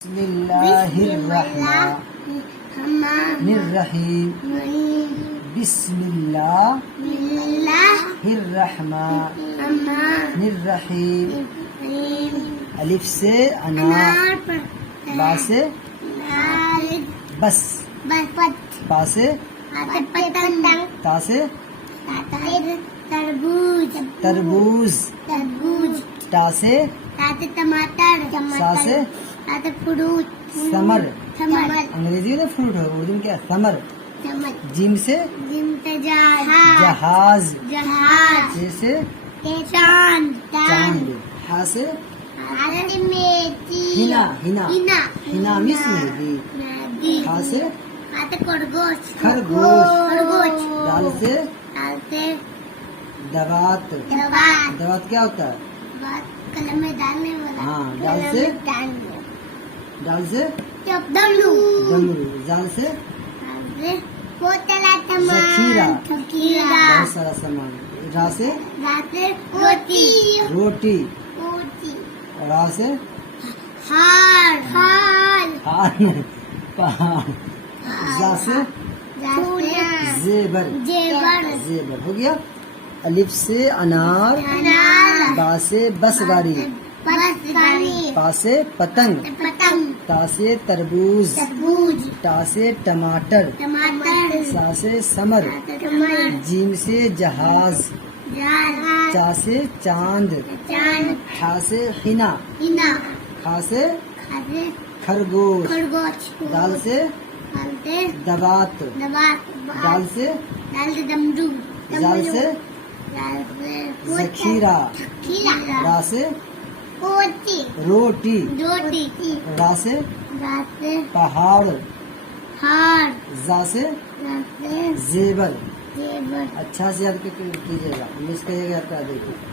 बिस्मिल्लाहिर्रहमानिर्रहीम बिस्मिल्लाहिर्रहमानिर्रहीम। अलिफ से अनार, बा से बस, बा से ता से तरबूज, टा से टमाटर, सा से फ्रूट, समर। अंग्रेजी में फ्रूट है, उर्दू में क्या है? समर। जिम से जहाज, से चांद, चांद। हा से हिना, हिना मिस मेहंदी। हा से खरगोश, दाल से दवात। दवात क्या होता है? कलम में डालने वाला। हाँ, दाल से डमरू, जाल से बोतला, जखीरा। जखीरा, बहुत सारा सामान। रा से रोटी, रा से हार, हार नहीं, पहाड़। जा से जेबर, जेबर हो गया। अलिफ से अनार, बा से बस गाड़ी, पा से पतंग, ता से तरबूज, टा से टमाटर, सा से समर, जीम से जहाज, चा से चांद, ठा से हिना, खा से खरगोश, दाल से दबात, दाल से डमरू, जाल से जखीरा, रा से रोटी, रा से पहाड़, जा से जेबर। अच्छा से याद कीजिएगा, मिस करिएगा, याद कर देगा।